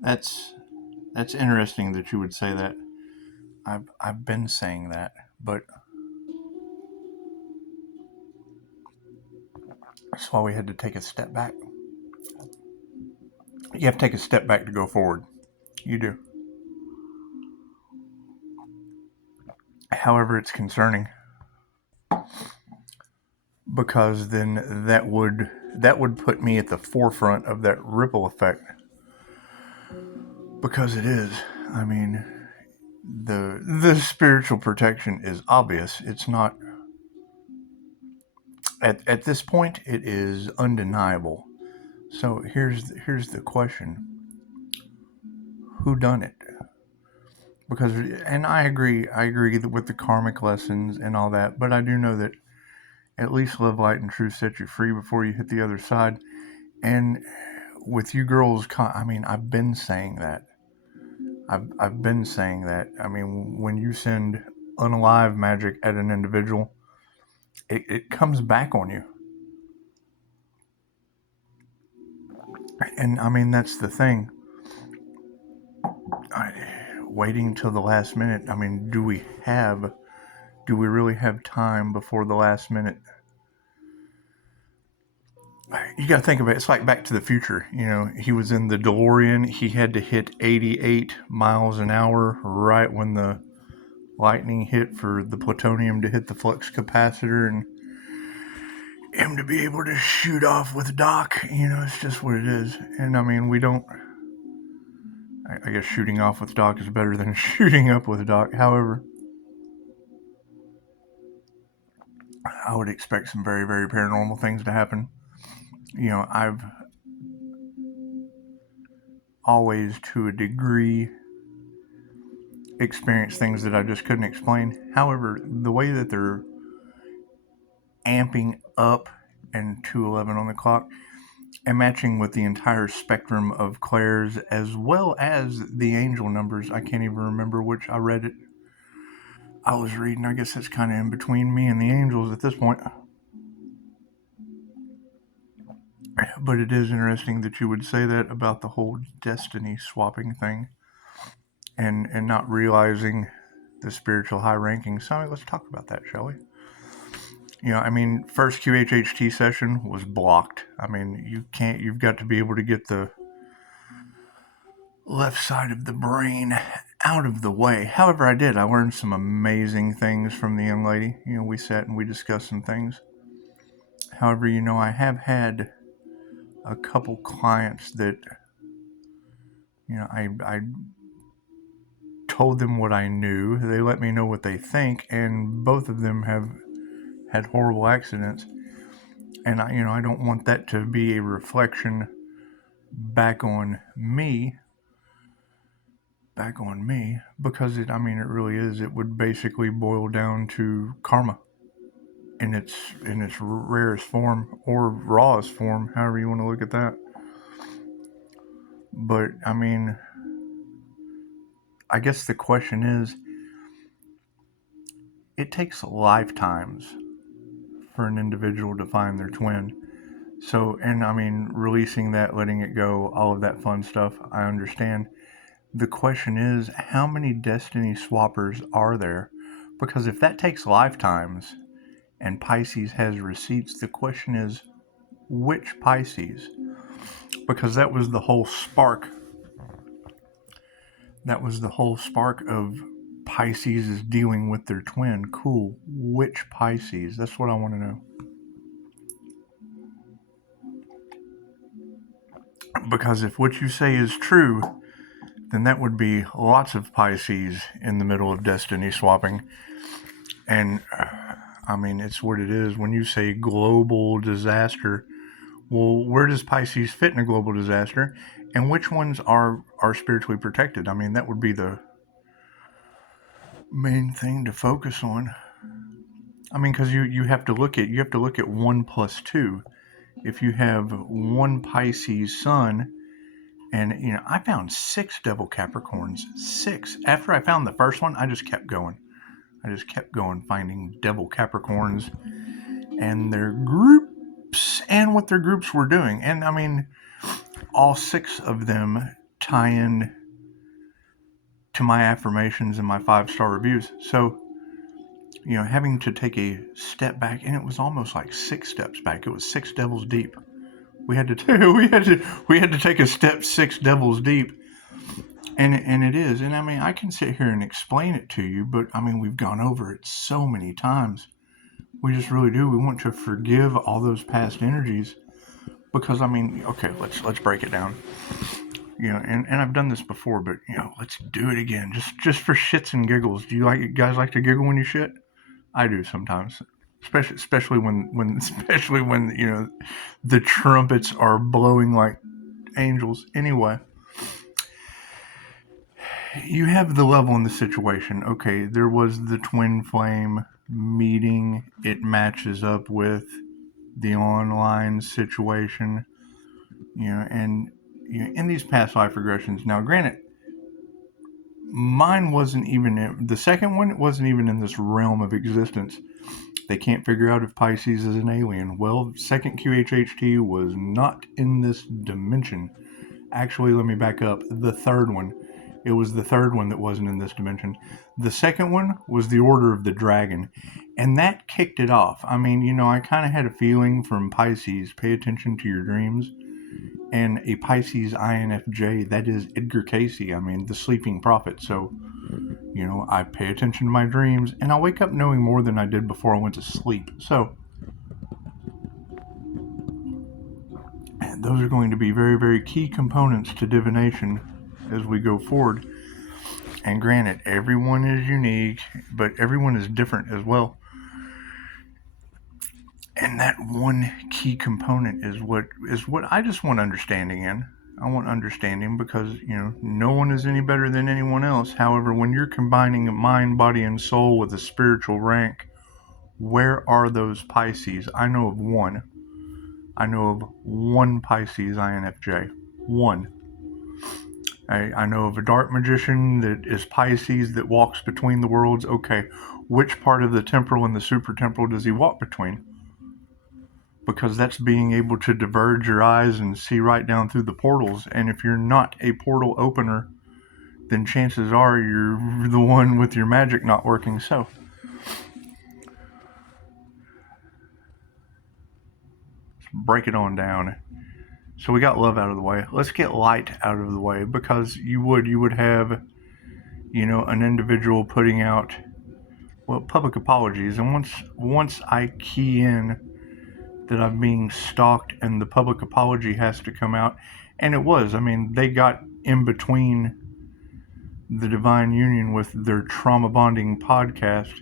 That's that's interesting that you would say that. I've been saying that, but that's why we had to take a step back. You have to take a step back to go forward. You do. However, it's concerning because then that would put me at the forefront of that ripple effect because it is. I mean, the spiritual protection is obvious. It's not at this point. It is undeniable. So here's the question: who done it? Because and I agree with the karmic lessons and all that, but I do know that at least love, light, and truth set you free before you hit the other side. And with you girls, I mean, I've been saying that. I've been saying that. I mean, when you send unalive magic at an individual, it comes back on you. And I mean, that's the thing. I, Waiting till the last minute. I mean, do we really have time before the last minute? You got to think about it. It's like Back to the Future. You know, he was in the DeLorean. He had to hit 88 miles an hour right when the lightning hit for the plutonium to hit the flux capacitor and him to be able to shoot off with Doc. You know, it's just what it is. And I mean, we don't. I guess shooting off with Doc is better than shooting up with Doc. However, I would expect some very, very paranormal things to happen. You know, I've always, to a degree, experienced things that I just couldn't explain. However, the way that they're amping up and 211 on the clock and matching with the entire spectrum of clairs as well as the angel numbers, I can't even remember which I read it. I was reading, I guess it's kind of in between me and the angels at this point. But it is interesting that you would say that about the whole destiny swapping thing and not realizing the spiritual high ranking. So let's talk about that, shall we? You know, I mean, first QHHT session was blocked. I mean, you can't. You've got to be able to get the left side of the brain out of the way. However, I did. I learned some amazing things from the young lady. You know, we sat and we discussed some things. However, you know, I have had a couple clients that, you know, I told them what I knew. They let me know what they think, and both of them have had horrible accidents. And I don't want that to be a reflection back on me, because it. I mean, it really is. It would basically boil down to karma in its rarest form or rawest form, however you want to look at that. But I mean, I guess the question is, it takes lifetimes for an individual to find their twin. So, and I mean, releasing that, letting it go, all of that fun stuff, I understand. The question is, how many destiny swappers are there? Because if that takes lifetimes and Pisces has receipts, the question is, which Pisces? Because that was the whole spark. That was the whole spark of Pisces is dealing with their twin. Cool. Which Pisces? That's what I want to know. Because if what you say is true, then that would be lots of Pisces in the middle of destiny swapping. And I mean, it's what it is. When you say global disaster, well, where does Pisces fit in a global disaster? And which ones are spiritually protected? I mean, that would be the main thing to focus on. I mean, because you have to look at 1 plus 2. If you have one Pisces sun, and you know, I found 6 double Capricorns. 6. After I found the first one, I just kept going. Finding double Capricorns and their groups and what their groups were doing. And I mean, all 6 of them tie in to my affirmations and my 5-star reviews. So, having to take a step back, and it was almost like 6 steps back. It was 6 devils deep. We had to take a step 6 devils deep, and it is. And I mean, I can sit here and explain it to you, but I mean, we've gone over it so many times. We just really do. We want to forgive all those past energies, because I mean, okay, let's break it down. And I've done this before, but let's do it again, just for shits and giggles. Do you guys like to giggle when you shit? I do sometimes, especially when the trumpets are blowing like angels. Anyway, you have the level in the situation. Okay, there was the twin flame meeting. It matches up with the online situation. And in these past life regressions. Now, granted, mine wasn't even the second one. It wasn't even in this realm of existence. They can't figure out if Pisces is an alien. Well, second QHHT was not in this dimension. Actually, let me back up. The third one. It was the third one that wasn't in this dimension. The second one was the Order of the Dragon. And that kicked it off. I mean, I kind of had a feeling from Pisces, pay attention to your dreams. And a Pisces INFJ, that is Edgar Casey. I mean, the sleeping prophet. So, I pay attention to my dreams, and I wake up knowing more than I did before I went to sleep. So, those are going to be very, very key components to divination as we go forward. And granted, everyone is unique, but everyone is different as well. And that one key component is what I just want understanding in. I want understanding because, no one is any better than anyone else. However, when you're combining mind, body, and soul with a spiritual rank, where are those Pisces? I know of one. I know of one Pisces INFJ. One. I know of a dark magician that is Pisces that walks between the worlds. Okay, which part of the temporal and the super temporal does he walk between? Because that's being able to diverge your eyes and see right down through the portals. And if you're not a portal opener, then chances are you're the one with your magic not working. So, let's break it on down. So we got love out of the way. Let's get light out of the way, because you would have, an individual putting out, public apologies. And once I key in that I'm being stalked and the public apology has to come out. And it was. I mean, they got in between the Divine Union with their trauma bonding podcast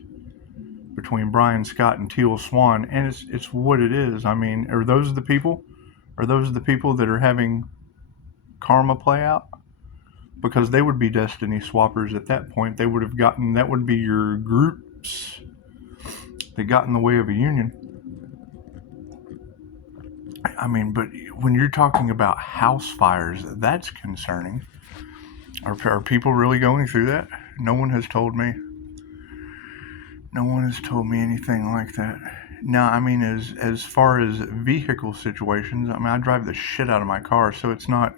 between Brian Scott and Teal Swan, and it's what it is. I mean, are those the people? Are those the people that are having karma play out? Because they would be destiny swappers at that point. They would have gotten, that would be your groups that got in the way of a union. I mean, but when you're talking about house fires, that's concerning. Are people really going through that? No one has told me. No one has told me anything like that. Now, I mean, as far as vehicle situations, I mean, I drive the shit out of my car, so it's not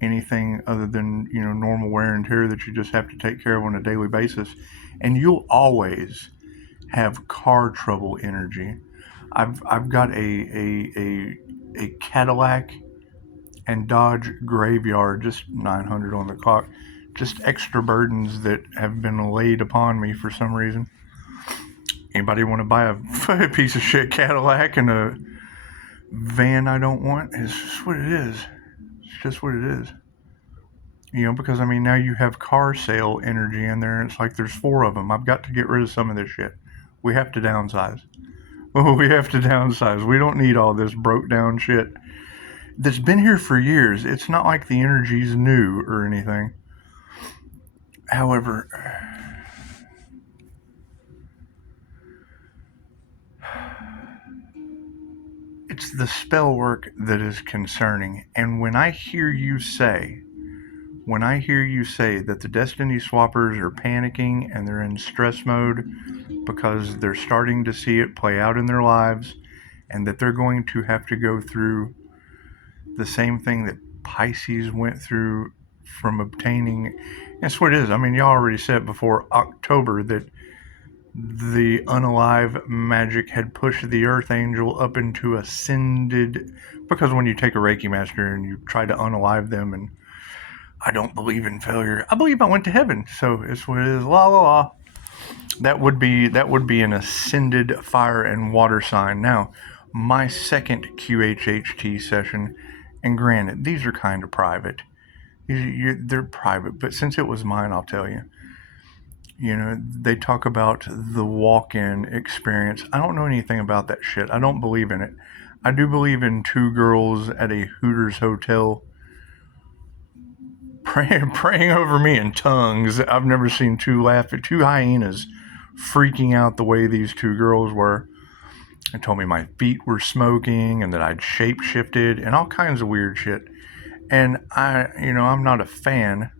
anything other than, normal wear and tear that you just have to take care of on a daily basis. And you'll always have car trouble energy. I've got a Cadillac and Dodge Graveyard, just 900 on the clock, just extra burdens that have been laid upon me for some reason. Anybody want to buy a piece of shit Cadillac and a van I don't want? It's just what it is. It's just what it is. Because I mean, now you have car sale energy in there, and it's like there's 4 of them. I've got to get rid of some of this shit. We have to downsize. Oh, we have to downsize. We don't need all this broke down shit that's been here for years. It's not like the energy's new or anything. However, it's the spell work that is concerning. And when I hear you say that the Destiny Swappers are panicking and they're in stress mode because they're starting to see it play out in their lives, and that they're going to have to go through the same thing that Pisces went through from obtaining. That's what it is. I mean, you already said before October that the unalive magic had pushed the earth angel up into ascended, because when you take a Reiki master and you try to unalive them, and I don't believe in failure, I believe I went to heaven, so it's what it is. La la la. That would be an ascended fire and water sign. Now, my second QHHT session, and granted, these are kind of private. They're private, but since it was mine, I'll tell you. You know, they talk about the walk-in experience. I don't know anything about that shit. I don't believe in it. I do believe in two girls at a Hooters hotel praying over me in tongues. I've never seen two hyenas freaking out the way these two girls were. They told me my feet were smoking and that I'd shape-shifted and all kinds of weird shit. And I'm not a fan.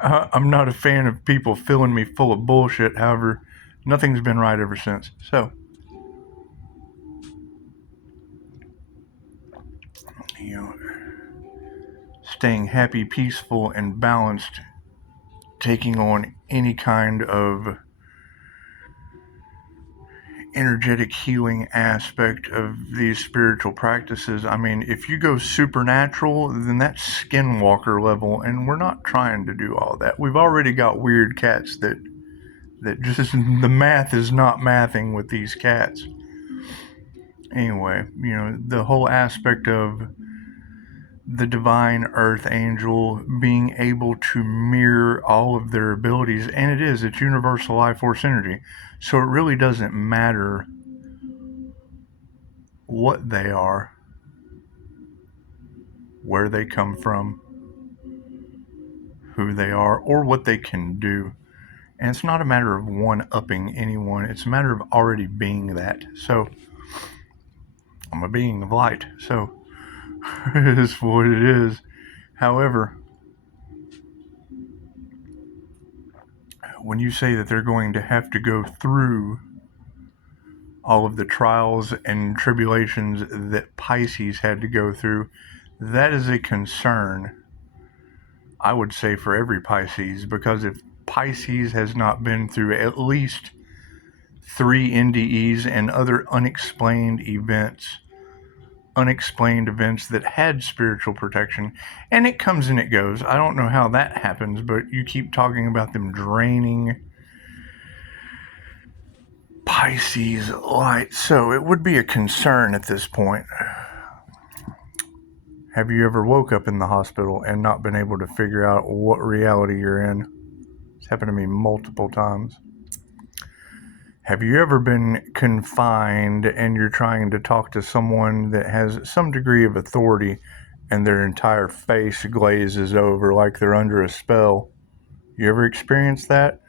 I'm not a fan of people filling me full of bullshit. However, nothing's been right ever since. So, staying happy, peaceful, and balanced, taking on any kind of energetic healing aspect of these spiritual practices. I mean, if you go supernatural, then that's skinwalker level, and we're not trying to do all that. We've already got weird cats that just, the math is not mathing with these cats. Anyway, the whole aspect of the divine earth angel being able to mirror all of their abilities, and it's universal life force energy, so it really doesn't matter what they are, where they come from, who they are, or what they can do. And it's not a matter of one-upping anyone, it's a matter of already being that. So I'm a being of light, so it is what it is. However, when you say that they're going to have to go through all of the trials and tribulations that Pisces had to go through, that is a concern, I would say, for every Pisces, because if Pisces has not been through at least 3 NDEs and other unexplained events that had spiritual protection, and it comes and it goes. I don't know how that happens, but you keep talking about them draining Pisces light, so it would be a concern at this point. Have you ever woke up in the hospital and not been able to figure out what reality you're in? It's happened to me multiple times. Have you ever been confined and you're trying to talk to someone that has some degree of authority and their entire face glazes over like they're under a spell? You ever experienced that?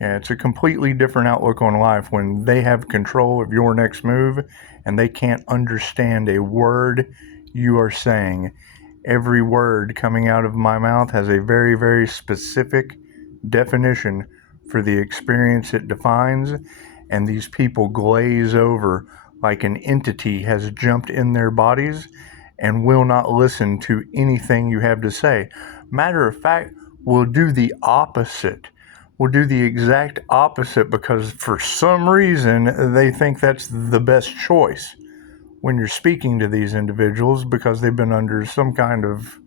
Yeah, it's a completely different outlook on life when they have control of your next move and they can't understand a word you are saying. Every word coming out of my mouth has a very, very specific definition for the experience it defines, and these people glaze over like an entity has jumped in their bodies and will not listen to anything you have to say. Matter of fact, will do the opposite. Will do the exact opposite because for some reason they think that's the best choice when you're speaking to these individuals, because they've been under some kind of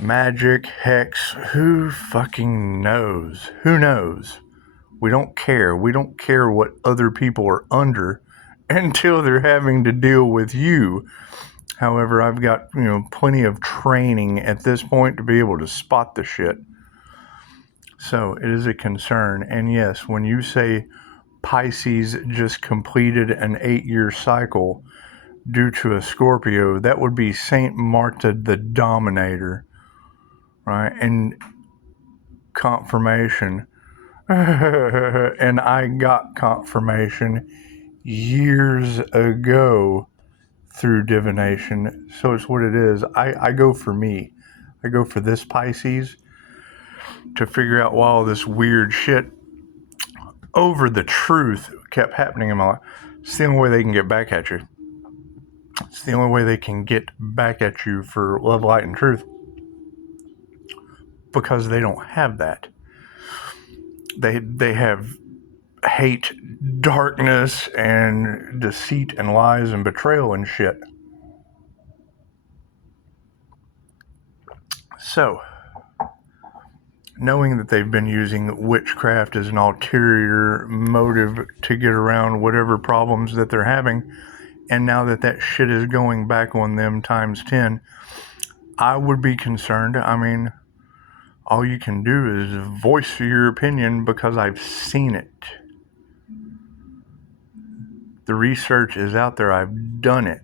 magic, hex, who fucking knows? Who knows? We don't care. We don't care what other people are under until they're having to deal with you. However, I've got, plenty of training at this point to be able to spot the shit. So it is a concern. And yes, when you say Pisces just completed an 8-year cycle due to a Scorpio, that would be Saint Martha the Dominator, right? And confirmation. And I got confirmation years ago through divination. So it's what it is. I go for me. I go for this Pisces to figure out why all this weird shit over the truth kept happening in my life. It's the only way they can get back at you. It's the only way they can get back at you for love, light, and truth. because they don't have that. They have hate, darkness, and deceit, and lies, and betrayal, and shit. So, knowing that they've been using witchcraft as an ulterior motive to get around whatever problems that they're having, and now that that shit is going back on them times 10, I would be concerned. I mean, all you can do is voice your opinion because I've seen it. The research is out there. I've done it.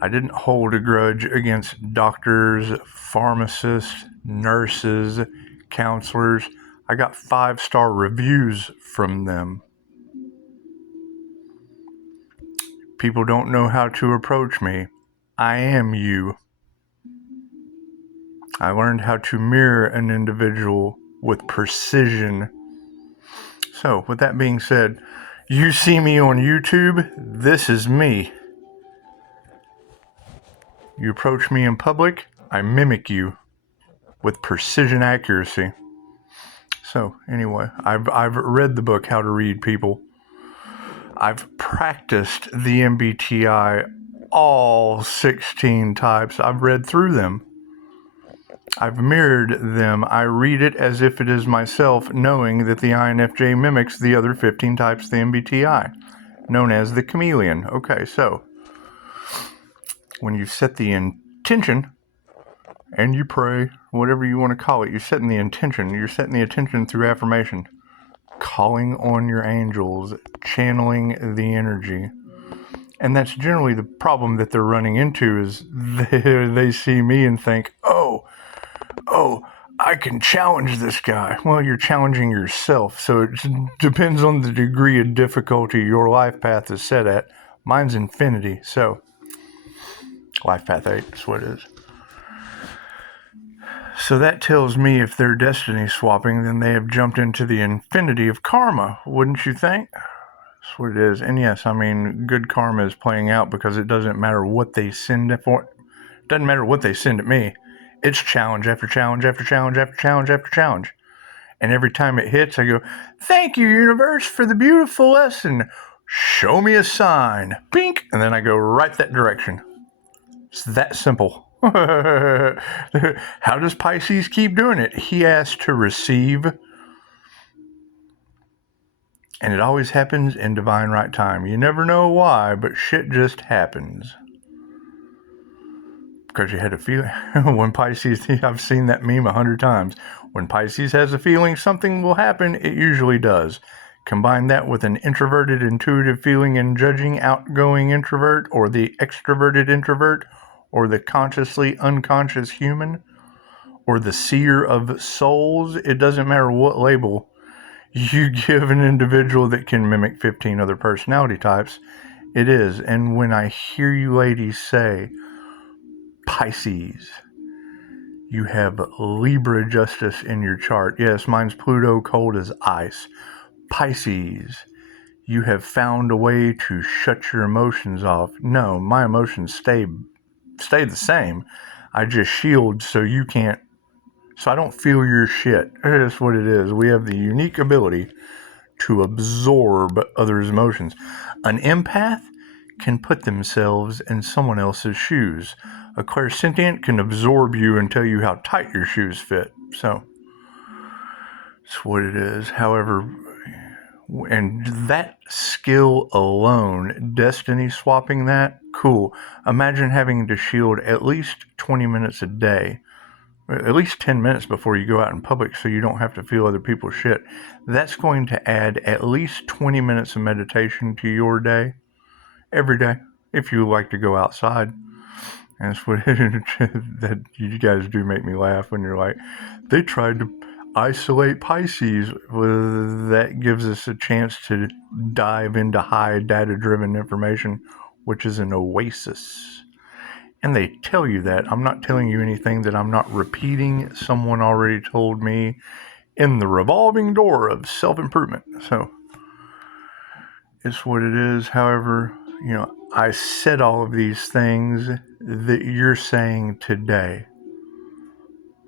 I didn't hold a grudge against doctors, pharmacists, nurses, counselors. I got 5-star reviews from them. People don't know how to approach me. I am you. I learned how to mirror an individual with precision. So, with that being said, you see me on YouTube, this is me. You approach me in public, I mimic you with precision accuracy. So, anyway, I've read the book, How to Read People. I've practiced the MBTI, all 16 types. I've read through them. I've mirrored them. I read it as if it is myself, knowing that the INFJ mimics the other 15 types of the MBTI, known as the chameleon. Okay, so when you set the intention and you pray, whatever you want to call it, you're setting the intention. You're setting the intention through affirmation, calling on your angels, channeling the energy. And that's generally the problem that they're running into is they see me and think, oh, I can challenge this guy. Well, you're challenging yourself. So it depends on the degree of difficulty your life path is set at. Mine's infinity. So life path 8 is what it is. So that tells me if they're destiny swapping, then they have jumped into the infinity of karma, wouldn't you think? That's what it is. And yes, I mean, good karma is playing out because it doesn't matter what they send it for. It doesn't matter what they send at me. It's challenge after challenge after challenge after challenge after challenge. And every time it hits, I go, thank you, universe, for the beautiful lesson. Show me a sign. Bink. And then I go right that direction. It's that simple. How does Pisces keep doing it? He has to receive. And it always happens in divine right time. You never know why, but shit just happens. Because you had a feeling. When Pisces, I've seen that meme 100 times. When Pisces has a feeling something will happen, it usually does. Combine that with an introverted, intuitive feeling and judging outgoing introvert, or the extroverted introvert, or the consciously unconscious human, or the seer of souls. It doesn't matter what label you give an individual that can mimic 15 other personality types. It is. And when I hear you ladies say, Pisces, you have Libra justice in your chart. Yes, mine's Pluto, cold as ice. Pisces, you have found a way to shut your emotions off. No, my emotions stay the same. I just shield so you can't, so I don't feel your shit. That's what it is. We have the unique ability to absorb others' emotions. An empath can put themselves in someone else's shoes. A clairsentient can absorb you and tell you how tight your shoes fit. So, that's what it is. However, and that skill alone, destiny swapping that, cool. Imagine having to shield at least 20 minutes a day, at least 10 minutes before you go out in public so you don't have to feel other people's shit. That's going to add at least 20 minutes of meditation to your day, every day, if you like to go outside. And that's what that you guys do make me laugh when you're like, they tried to isolate Pisces. Well, that gives us a chance to dive into high data-driven information, which is an oasis. And they tell you that. I'm not telling you anything that I'm not repeating. Someone already told me in the revolving door of self-improvement. So it's what it is. However, I said all of these things that you're saying today.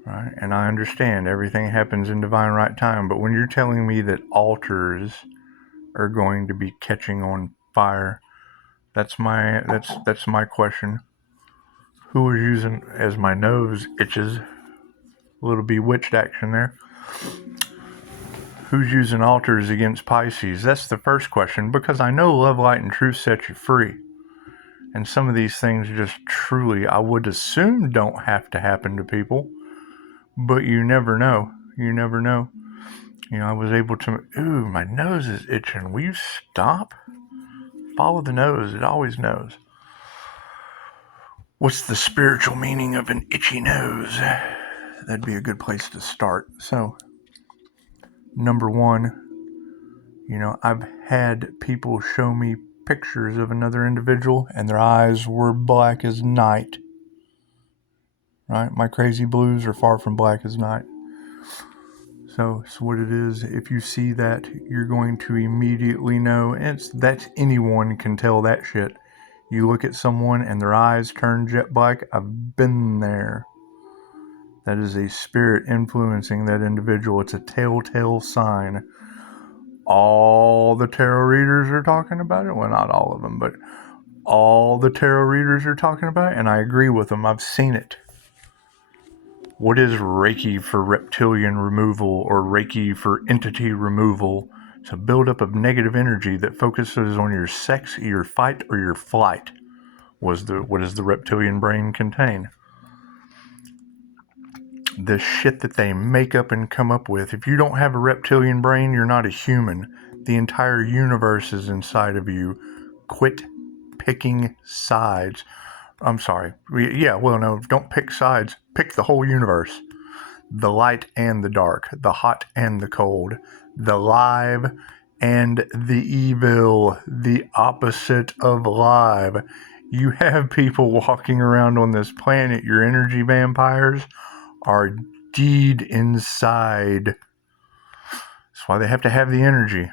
right? And I understand everything happens in divine right time, but when you're telling me that altars are going to be catching on fire, that's my question. Who is using, as my nose itches, a little bewitched action there. Who's using altars against Pisces? That's the first question, because I know love, light, and truth set you free. And some of these things just truly, I would assume, don't have to happen to people. But you never know. You never know. I was able to... Ooh, my nose is itching. Will you stop? Follow the nose. It always knows. What's the spiritual meaning of an itchy nose? That'd be a good place to start. So, number one, I've had people show me pictures of another individual and their eyes were black as night. Right? My crazy blues are far from black as night. So what it is, if you see that, you're going to immediately know. That's anyone can tell that shit. You look at someone and their eyes turn jet black. I've been there. That is a spirit influencing that individual. It's a telltale sign. All the tarot readers are talking about it. Well, not all of them, but all the tarot readers are talking about it, and I agree with them. I've seen it. What is Reiki for reptilian removal or Reiki for entity removal? It's a buildup of negative energy that focuses on your sex, your fight, or your flight. What does the reptilian brain contain? The shit that they make up and come up with. If you don't have a reptilian brain, you're not a human. The entire universe is inside of you. Quit picking sides. I'm sorry. Yeah, well, no, don't pick sides. Pick the whole universe. The light and the dark, the hot and the cold, the live and the evil, the opposite of live. You have people walking around on this planet, your energy vampires are deed inside. That's why they have to have the energy.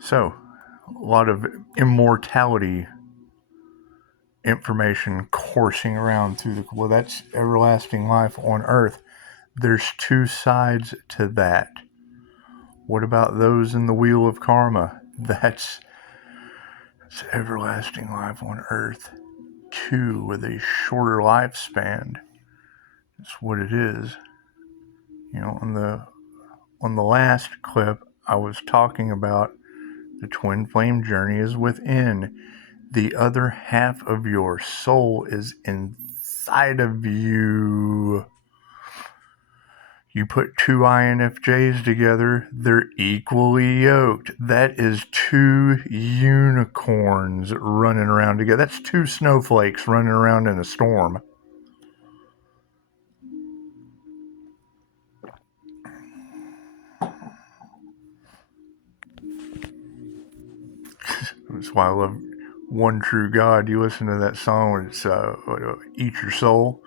So, a lot of immortality information coursing around through well, that's everlasting life on Earth. There's two sides to that. What about those in the wheel of karma? That's everlasting life on Earth, too, with a shorter lifespan. That's what it is. On the last clip, I was talking about the twin flame journey is within. The other half of your soul is inside of you. You put two INFJs together, they're equally yoked. That is two unicorns running around together. That's two snowflakes running around in a storm. That's why I love One True God. You listen to that song, it's Eat Your Soul.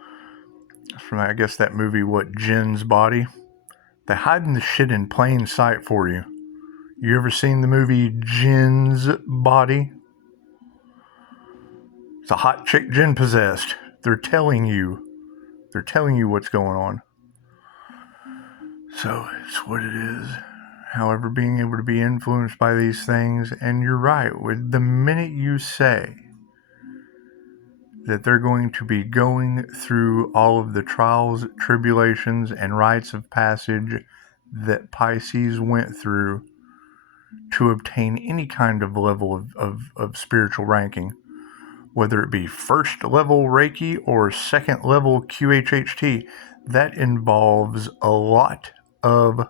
It's from, I guess, that movie, Jin's Body. They're hiding the shit in plain sight for you. You ever seen the movie Jin's Body? It's a hot chick Jin possessed. They're telling you what's going on. So it's what it is. However, being able to be influenced by these things, and you're right, with the minute you say that they're going to be going through all of the trials, tribulations, and rites of passage that Pisces went through to obtain any kind of level of spiritual ranking, whether it be first level Reiki or second level QHHT, that involves a lot of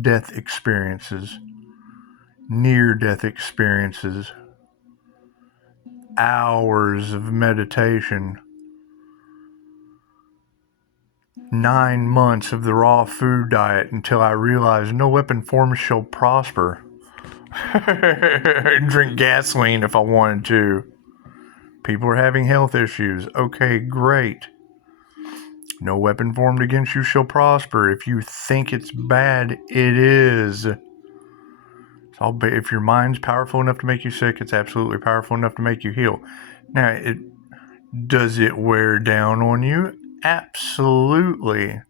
death experiences, near-death experiences, hours of meditation, 9 months of the raw food diet until I realized no weapon formed shall prosper. Drink gasoline if I wanted to. People are having health issues. Okay, great. No weapon formed against you shall prosper. If you think it's bad, it is. If your mind's powerful enough to make you sick, it's absolutely powerful enough to make you heal. Now, Does it wear down on you? Absolutely.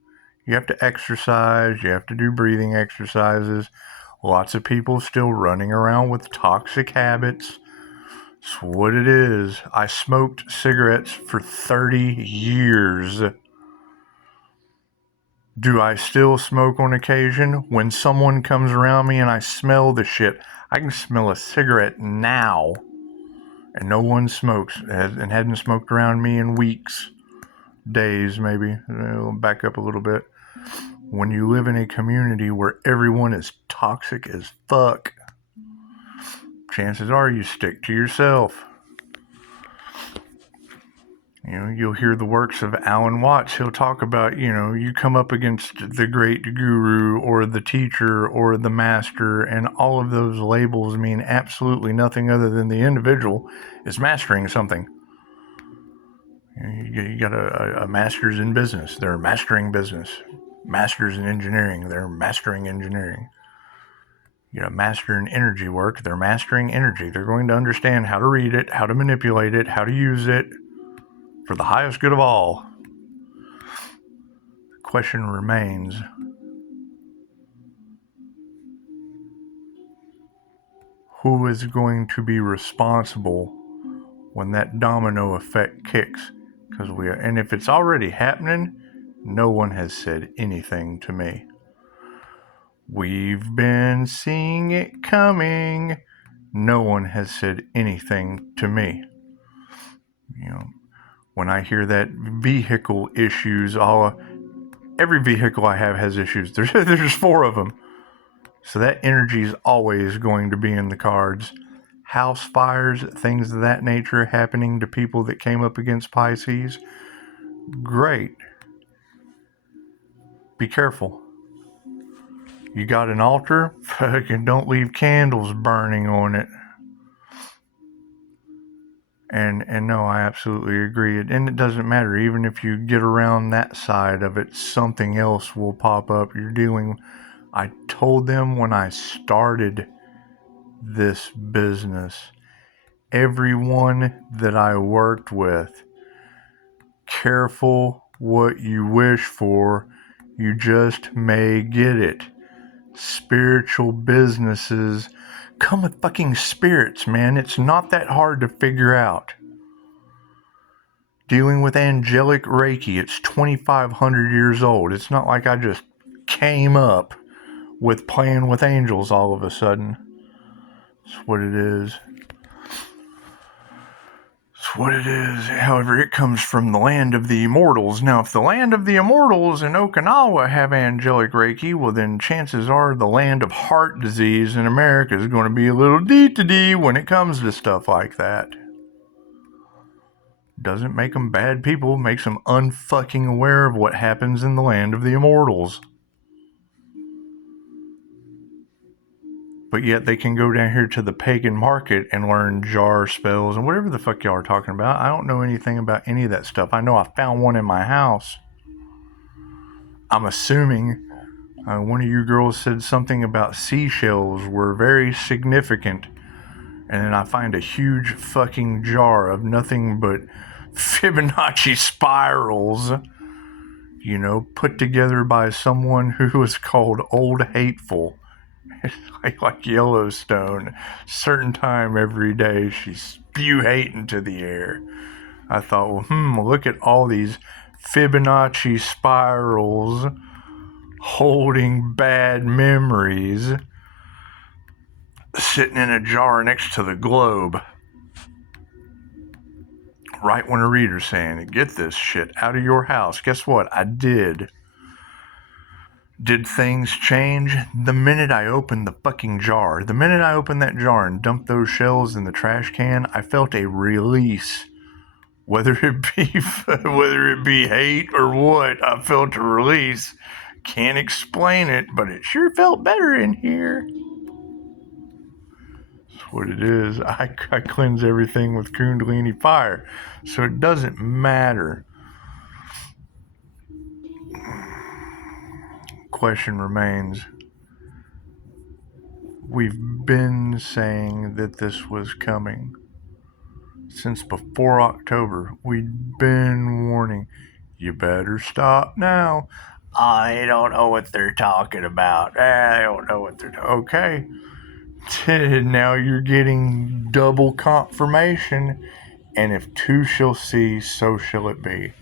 You have to exercise, you have to do breathing exercises. Lots of people still running around with toxic habits. It's what it is. I smoked cigarettes for 30 years. Do I still smoke on occasion? When someone comes around me and I smell the shit, I can smell a cigarette now. And no one smokes and hadn't smoked around me in weeks, days maybe. I'll back up a little bit. When you live in a community where everyone is toxic as fuck, chances are you stick to yourself. You'll hear the works of Alan Watts. He'll talk about, you come up against the great guru or the teacher or the master, and all of those labels mean absolutely nothing other than the individual is mastering something. You got a master's in business. They're mastering business. Masters in engineering. They're mastering engineering. You got a master in energy work. They're mastering energy. They're going to understand how to read it, how to manipulate it, how to use it for the highest good of all. The question remains, who is going to be responsible when that domino effect kicks? And if it's already happening, no one has said anything to me. We've been seeing it coming. No one has said anything to me. When I hear that vehicle issues, every vehicle I have has issues. There's 4 of them. So that energy is always going to be in the cards. House fires, things of that nature happening to people that came up against Pisces. Great. Be careful. You got an altar? Fucking don't leave candles burning on it. And no, I absolutely agree. And it doesn't matter. Even if you get around that side of it, something else will pop up. I told them when I started this business, everyone that I worked with, careful what you wish for, you just may get it. Spiritual businesses come with fucking spirits, man. It's not that hard to figure out. Dealing with angelic Reiki, it's 2,500 years old. It's not like I just came up with playing with angels all of a sudden. It's what it is. It's what it is. However, it comes from the land of the immortals. Now, if the land of the immortals in Okinawa have angelic Reiki, well then chances are the land of heart disease in America is going to be a little dee-to-dee when it comes to stuff like that. Doesn't make them bad people, makes them unfucking aware of what happens in the land of the immortals. But yet they can go down here to the pagan market and learn jar spells and whatever the fuck y'all are talking about. I don't know anything about any of that stuff. I know I found one in my house. I'm assuming one of you girls said something about seashells were very significant. And then I find a huge fucking jar of nothing but Fibonacci spirals, put together by someone who was called Old Hateful. like Yellowstone. Certain time every day she spew hate into the air. I thought, look at all these Fibonacci spirals holding bad memories sitting in a jar next to the globe. Right when a reader's saying, get this shit out of your house. Guess what? I did. Did things change? The minute I opened the fucking jar, the minute I opened that jar and dumped those shells in the trash can, I felt a release. Whether it be hate or what, I felt a release. Can't explain it, but it sure felt better in here. That's what it is. I cleanse everything with Kundalini fire, so it doesn't matter. Question remains. We've been saying that this was coming. Since before October, we'd been warning, you better stop now. I don't know what they're talking about. I don't know what they're talking. Okay. Now you're getting double confirmation, and if two shall see, so shall it be.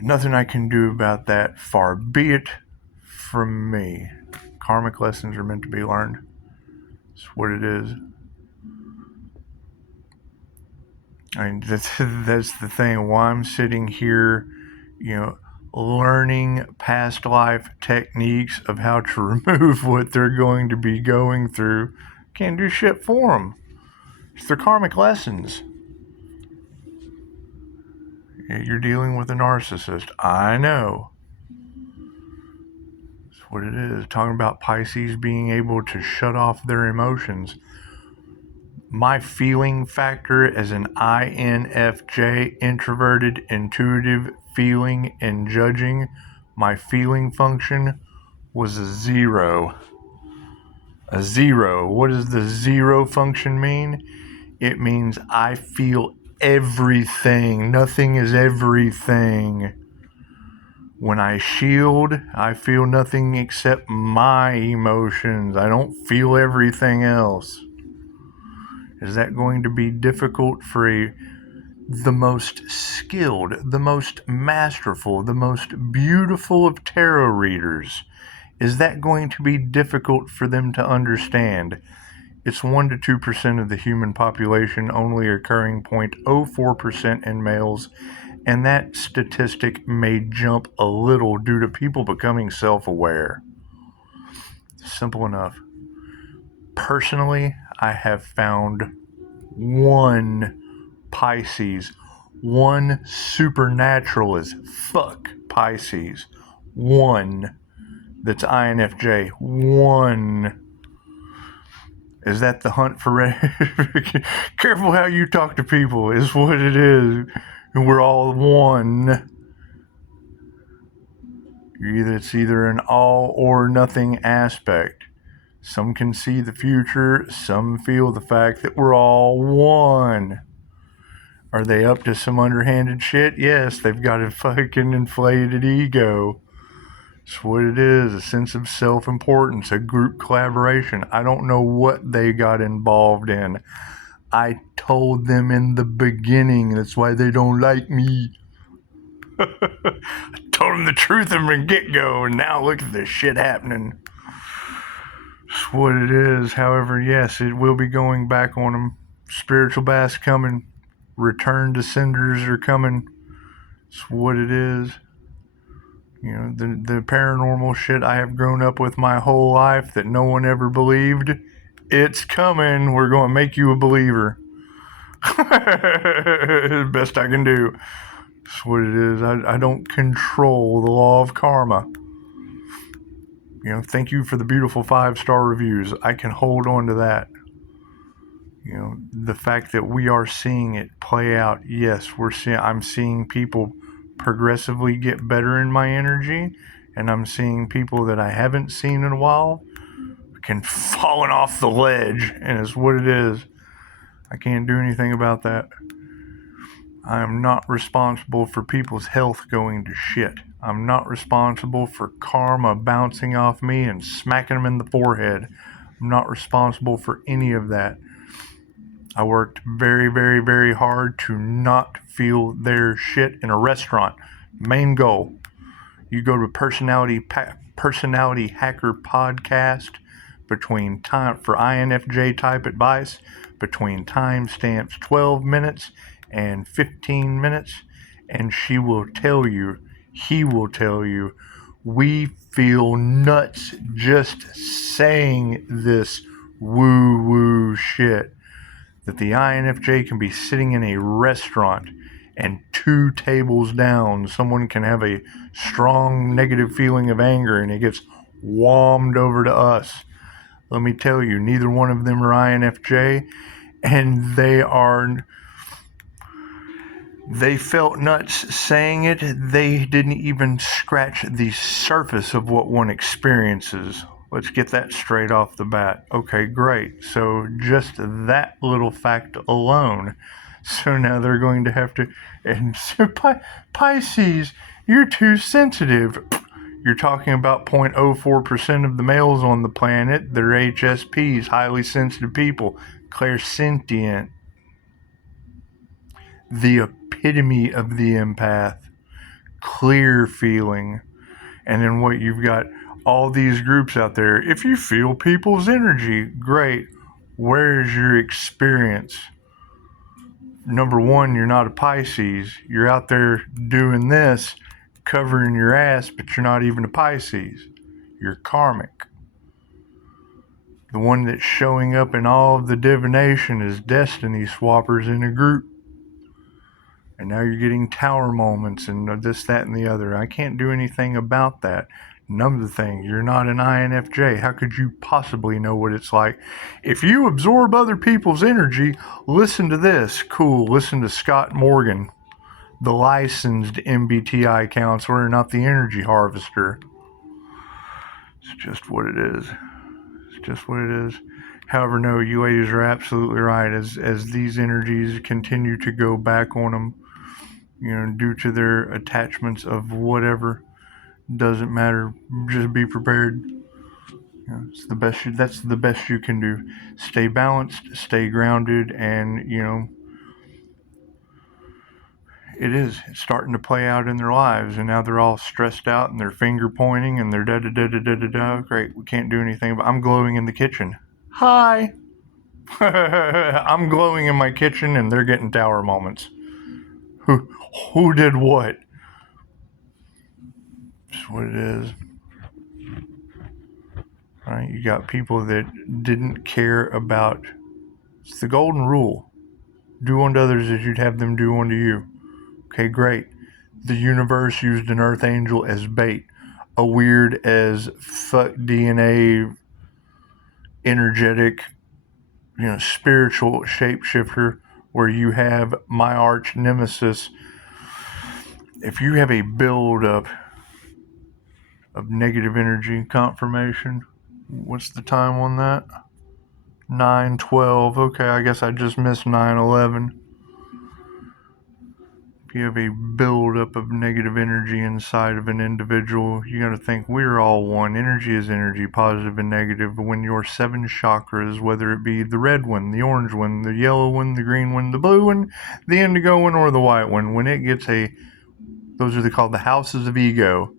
Nothing I can do about that, far be it from me. Karmic lessons are meant to be learned. It's what it is. I mean, that's the thing. While I'm sitting here, learning past life techniques of how to remove what they're going to be going through, can't do shit for them. It's their karmic lessons. You're dealing with a narcissist. I know. That's what it is. Talking about Pisces being able to shut off their emotions. My feeling factor as an INFJ, introverted, intuitive, feeling and judging, my feeling function was a 0. A 0. What does the 0 function mean? It means I feel everything. Nothing is everything. When I shield, I feel nothing except my emotions. I don't feel everything else. Is that going to be difficult for the most skilled, the most masterful, the most beautiful of tarot readers? Is that going to be difficult for them to understand? It's 1 to 2% of the human population, only occurring 0.04% in males, and that statistic may jump a little due to people becoming self-aware. Simple enough. Personally, I have found one Pisces, one supernatural as fuck Pisces, one that's INFJ, one. Is that the hunt for careful how you talk to people is what it is. And we're all one. It's either an all or nothing aspect. Some can see the future, some feel the fact that we're all one. Are they up to some underhanded shit? Yes, they've got a fucking inflated ego. It's what it is, a sense of self-importance, a group collaboration. I don't know what they got involved in. I told them in the beginning, that's why they don't like me. I told them the truth from the get-go, and now look at this shit happening. It's what it is. However, yes, it will be going back on them. Spiritual baths coming. Return to senders are coming. It's what it is. The paranormal shit I have grown up with my whole life that no one ever believed, it's coming. We're going to make you a believer. The best I can do. That's what it is. I don't control the law of karma. Thank you for the beautiful 5-star reviews. I can hold on to that. The fact that we are seeing it play out. Yes, I'm seeing people progressively get better in my energy, and I'm seeing people that I haven't seen in a while falling off the ledge, and it's what it is. I can't do anything about that. I am not responsible for people's health going to shit. I'm not responsible for karma bouncing off me and smacking them in the forehead. I'm not responsible for any of that. I worked very, very, very hard to not feel their shit in a restaurant. Main goal. You go to Personality Hacker Podcast between time for INFJ type advice between timestamps 12 minutes and 15 minutes, and he will tell you, we feel nuts just saying this woo-woo shit. That the INFJ can be sitting in a restaurant and 2 tables down, someone can have a strong negative feeling of anger and it gets whammed over to us. Let me tell you, neither one of them are INFJ, and they felt nuts saying it. They didn't even scratch the surface of what one experiences Let's get that straight off the bat. Okay, great. So just that little fact alone. So now they're going to have to, and so Pisces, you're too sensitive. You're talking about 0.04% of the males on the planet. They're HSPs, highly sensitive people, clairsentient, the epitome of the empath, clear feeling. And then what you've got, all these groups out there. If you feel people's energy, great. Where's your experience? Number one, you're not a Pisces. You're out there doing this, covering your ass, but you're not even a Pisces. You're karmic. The one that's showing up in all of the divination is destiny swappers in a group. And now you're getting tower moments and this, that, and the other. I can't do anything about that. None of the things. You're not an INFJ. How could you possibly know what it's like? If you absorb other people's energy, listen to this. Cool. Listen to Scott Morgan, the licensed MBTI counselor, not the energy harvester. It's just what it is. It's just what it is. However, no, you ladies are absolutely right. As these energies continue to go back on them, due to their attachments of whatever, doesn't matter. Just be prepared. It's the best. That's the best you can do. Stay balanced, stay grounded, and it's starting to play out in their lives. And now they're all stressed out and they're finger pointing and they're da da da da da da da. Great, we can't do anything. But I'm glowing in the kitchen. Hi. I'm glowing in my kitchen and they're getting tower moments. Who did what? That's what it is. Right? You got people that didn't care about. It's the golden rule. Do unto others as you'd have them do unto you. Okay, great. The universe used an earth angel as bait. A weird as fuck DNA, energetic, spiritual shapeshifter, where you have my arch nemesis. If you have a build-up of negative energy confirmation, what's the time on that? 9:12. Okay, I guess I just missed 9:11. If you have a buildup of negative energy inside of an individual, you got to think we're all one. Energy is energy, positive and negative. When your 7 chakras, whether it be the red one, the orange one, the yellow one, the green one, the blue one, the indigo one, or the white one, when it gets those are called the houses of ego.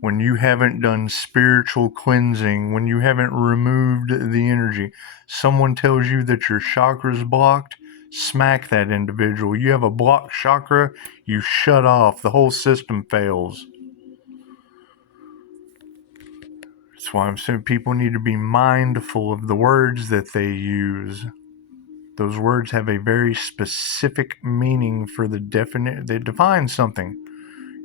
When you haven't done spiritual cleansing, when you haven't removed the energy, someone tells you that your chakra's blocked, smack that individual. You have a blocked chakra, you shut off. The whole system fails. That's why I'm saying people need to be mindful of the words that they use. Those words have a very specific meaning for they define something.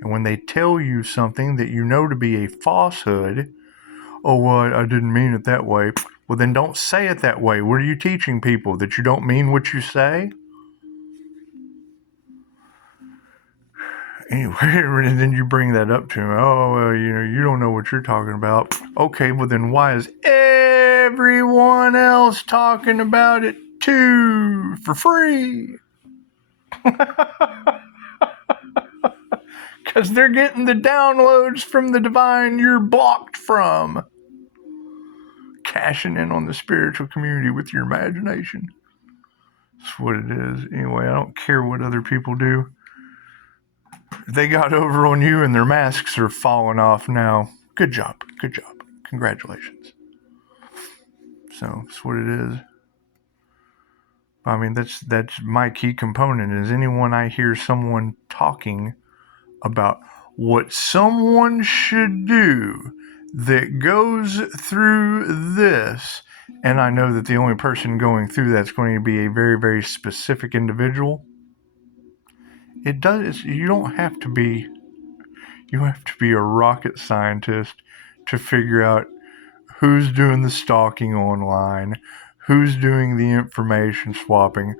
And when they tell you something that you know to be a falsehood, oh, well, I didn't mean it that way. Well, then don't say it that way. What are you teaching people? That you don't mean what you say? Anyway, and then you bring that up to me. Oh, well, you don't know what you're talking about. Okay, well, then why is everyone else talking about it too for free? Because they're getting the downloads from the divine you're blocked from. Cashing in on the spiritual community with your imagination. That's what it is. Anyway, I don't care what other people do. They got over on you and their masks are falling off now. Good job. Good job. Congratulations. So that's what it is. I mean, that's my key component is anyone I hear someone talking about what someone should do that goes through this, and I know that the only person going through that's going to be a very, very specific individual. It does. You have to be a rocket scientist to figure out who's doing the stalking online, who's doing the information swapping,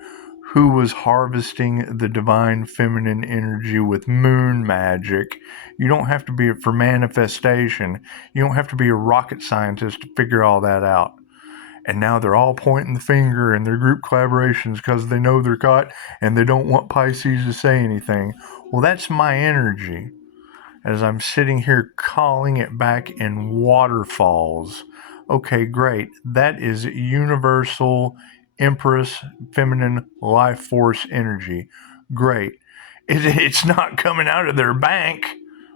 who was harvesting the divine feminine energy with moon magic. You don't have to be for manifestation. You don't have to be a rocket scientist to figure all that out. And now they're all pointing the finger in their group collaborations because they know they're caught and they don't want Pisces to say anything. Well, that's my energy as I'm sitting here calling it back in waterfalls. Okay, great. That is universal Empress feminine life force energy. Great. It's not coming out of their bank.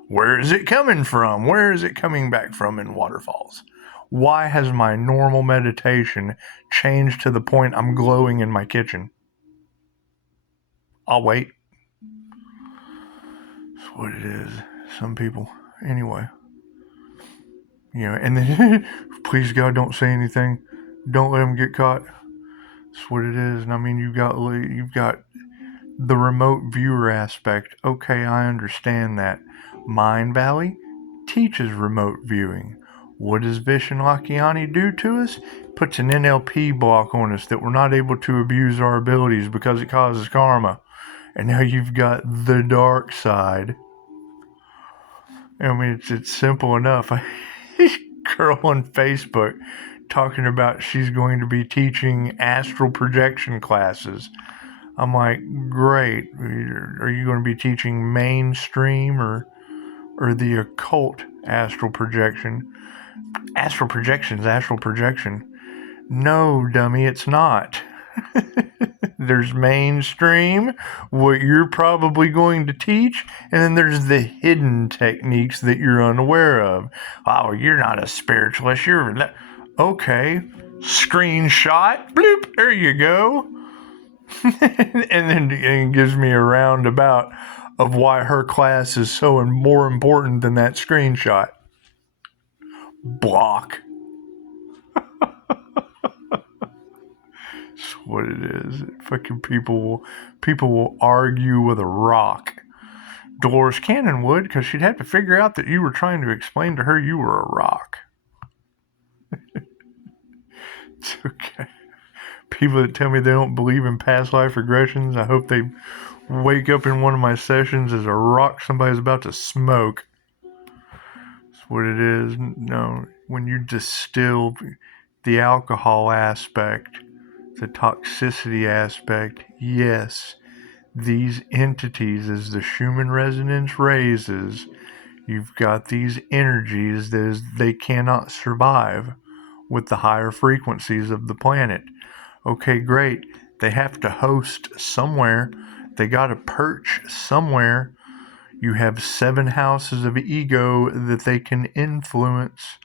Where is it coming from? Where is it coming back from in waterfalls? Why has my normal meditation changed to the point I'm glowing in my kitchen? I'll wait. That's what it is. Some people. Anyway. And then, please God, don't say anything. Don't let them get caught. That's what it is. And I mean, you've got the remote viewer aspect. Okay, I understand that. Mind Valley teaches remote viewing. What does Vishen Lakhiani do to us? Puts an NLP block on us that we're not able to abuse our abilities because it causes karma. And now you've got the dark side. I mean, it's simple enough. Girl on Facebook talking about she's going to be teaching astral projection classes. I'm like, great. Are you going to be teaching mainstream or the occult astral projection? Astral projection. No, dummy, it's not. There's mainstream, what you're probably going to teach, and then there's the hidden techniques that you're unaware of. Oh, you're not a spiritualist. You're not. Okay. Screenshot. Bloop. There you go. And then it gives me a roundabout of why her class is so more important than that screenshot. Block. That's what it is. Fucking people will argue with a rock. Dolores Cannon would, because she'd have to figure out that you were trying to explain to her you were a rock. It's okay. People that tell me they don't believe in past life regressions, I hope they wake up in one of my sessions as a rock somebody's about to smoke. That's what it is. No, when you distill the alcohol aspect, the toxicity aspect, yes, these entities, as the Schumann resonance raises, you've got these energies that they cannot survive with the higher frequencies of the planet. Okay, great. They have to host somewhere. They got to perch somewhere. You have 7 houses of ego that they can influence.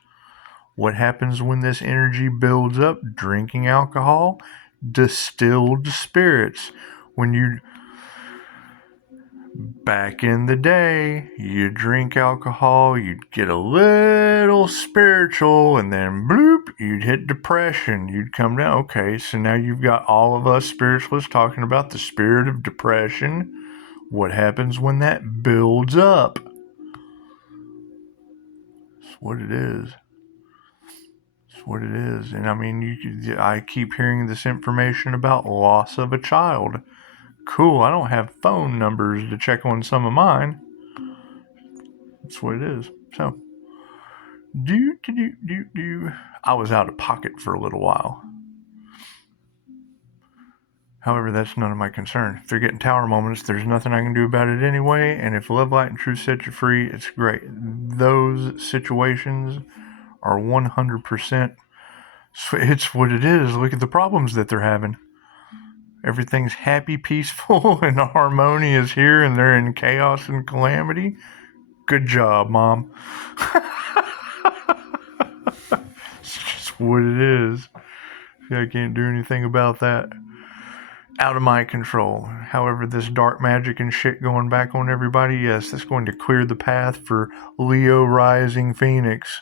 What happens when this energy builds up? Drinking alcohol, distilled spirits. Back in the day, you drink alcohol, you'd get a little spiritual, and then bloop, you'd hit depression, you'd come down. Okay, so now you've got all of us spiritualists talking about the spirit of depression. What happens when that builds up? That's what it is. That's what it is. And I mean, I keep hearing this information about loss of a child. Cool, I don't have phone numbers to check on some of mine. That's what it is. So, I was out of pocket for a little while. However, that's none of my concern. If they're getting tower moments, there's nothing I can do about it anyway, and if love, light, and truth set you free, it's great. Those situations are 100%. It's what it is. Look at the problems that they're having. Everything's happy, peaceful, and harmonious here, and they're in chaos and calamity. Good job, Mom. It's just what it is. I can't do anything about that. Out of my control. However, this dark magic and shit going back on everybody, yes, that's going to clear the path for Leo rising Phoenix.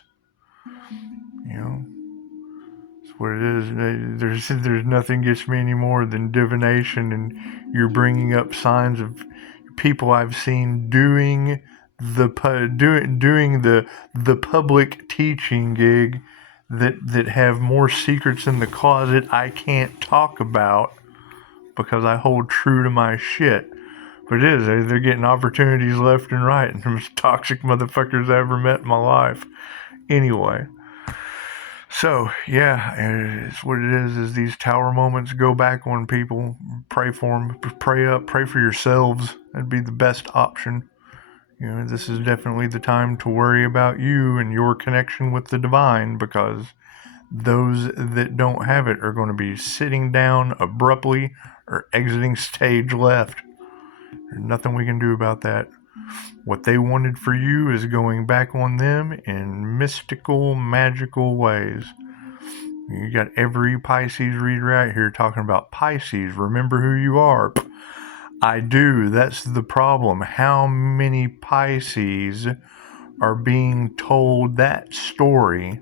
That's what it is. There's nothing gets me any more than divination, and you're bringing up signs of people I've seen doing the public teaching gig that have more secrets in the closet I can't talk about, because I hold true to my shit. But it is, they're getting opportunities left and right, and the most toxic motherfuckers I ever met in my life. Anyway. So, yeah, it's what it is these tower moments go back on people. Pray for them. Pray up. Pray for yourselves. That'd be the best option. You know, this is definitely the time to worry about you and your connection with the divine, because those that don't have it are going to be sitting down abruptly or exiting stage left. There's nothing we can do about that. What they wanted for you is going back on them in mystical, magical ways. You got every Pisces reader out here talking about Pisces. Remember who you are. I do. That's the problem. How many Pisces are being told that story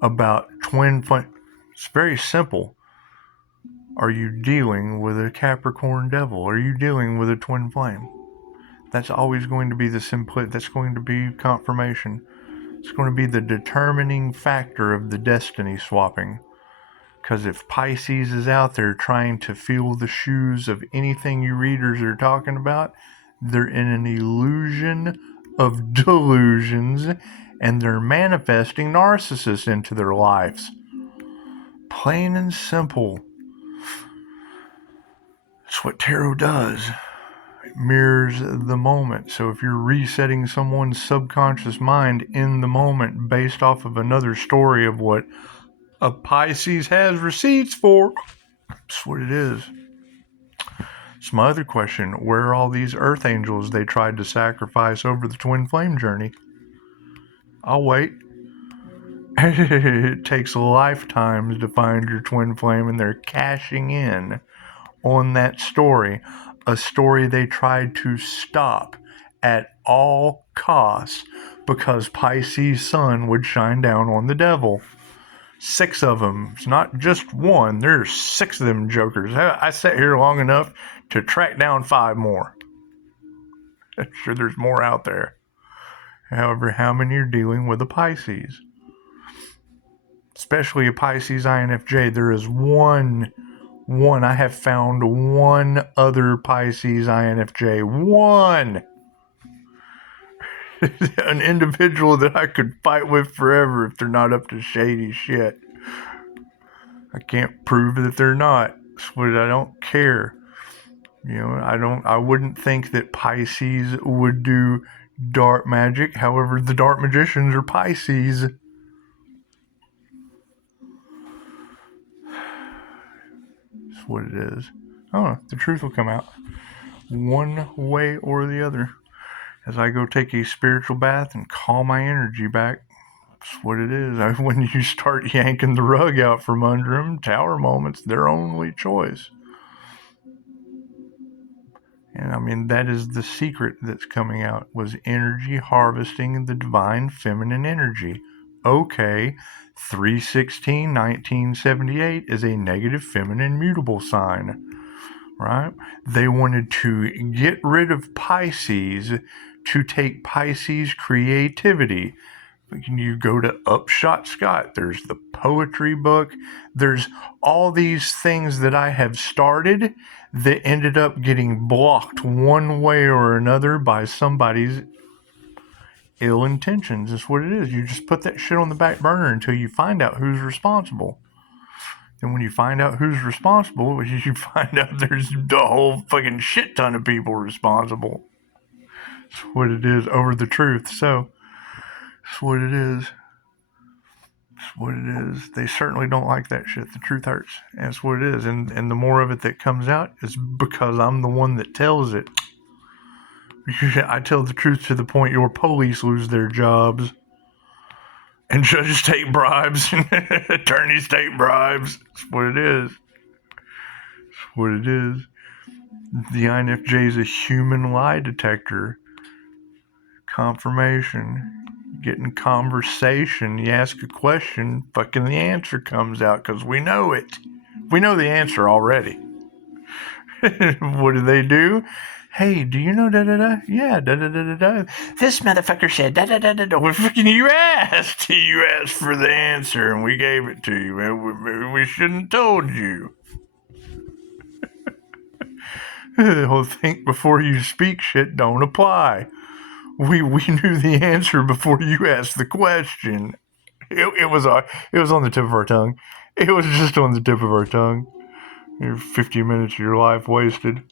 about twin flame? It's very simple. Are you dealing with a Capricorn devil? Are you dealing with a twin flame? That's always going to be the that's going to be confirmation. It's going to be the determining factor of the destiny swapping. Because if Pisces is out there trying to feel the shoes of anything you readers are talking about, they're in an illusion of delusions, and they're manifesting narcissists into their lives. Plain and simple. That's what tarot does. It mirrors the moment. So if you're resetting someone's subconscious mind in the moment based off of another story of what a Pisces has receipts for, that's what it is. It's my other question. Where are all these earth angels they tried to sacrifice over the twin flame journey? I'll wait. It takes lifetimes to find your twin flame, and they're cashing in on that story. A story they tried to stop at all costs because Pisces' sun would shine down on the devil. 6 of them. It's not just one. There's 6 of them jokers. I sat here long enough to track down 5 more. I'm sure there's more out there. However, how many are dealing with a Pisces? Especially a Pisces INFJ. There is one. I have found one other Pisces INFJ. One! An individual that I could fight with forever if they're not up to shady shit. I can't prove that they're not. But I don't care. You know, I wouldn't think that Pisces would do dark magic. However, the dark magicians are Pisces. That's what it is. Oh, the truth will come out. One way or the other. As I go take a spiritual bath and call my energy back. That's what it is. When you start yanking the rug out from under them, tower moments, their only choice. And I mean, that is the secret that's coming out, was energy harvesting the divine feminine energy. Okay, 3/16/1978 is a negative feminine mutable sign, right? They wanted to get rid of Pisces to take Pisces creativity. You go to Upshotscott, there's the poetry book, there's all these things that I have started that ended up getting blocked one way or another by somebody's ill intentions. That's what it is. You just put that shit on the back burner until you find out who's responsible. And when you find out who's responsible, you find out there's a whole fucking shit ton of people responsible. That's what it is, over the truth. So that's what it is. That's what it is. They certainly don't like that shit. The truth hurts. And that's what it is. And the more of it that comes out is because I'm the one that tells it. I tell the truth to the point your police lose their jobs. And judges take bribes. Attorneys take bribes. That's what it is. That's what it is. The INFJ is a human lie detector. Confirmation. Get in conversation, you ask a question, fucking the answer comes out, because we know it. We know the answer already. What do? Hey, do you know da-da-da? Yeah, da-da-da-da-da. This motherfucker said da-da-da-da-da. Well, fucking you asked. You asked for the answer, and we gave it to you. We shouldn't have told you. The whole think before you speak shit don't apply. We knew the answer before you asked the question. It was on the tip of our tongue. It was just on the tip of our tongue. 50 minutes of your life wasted.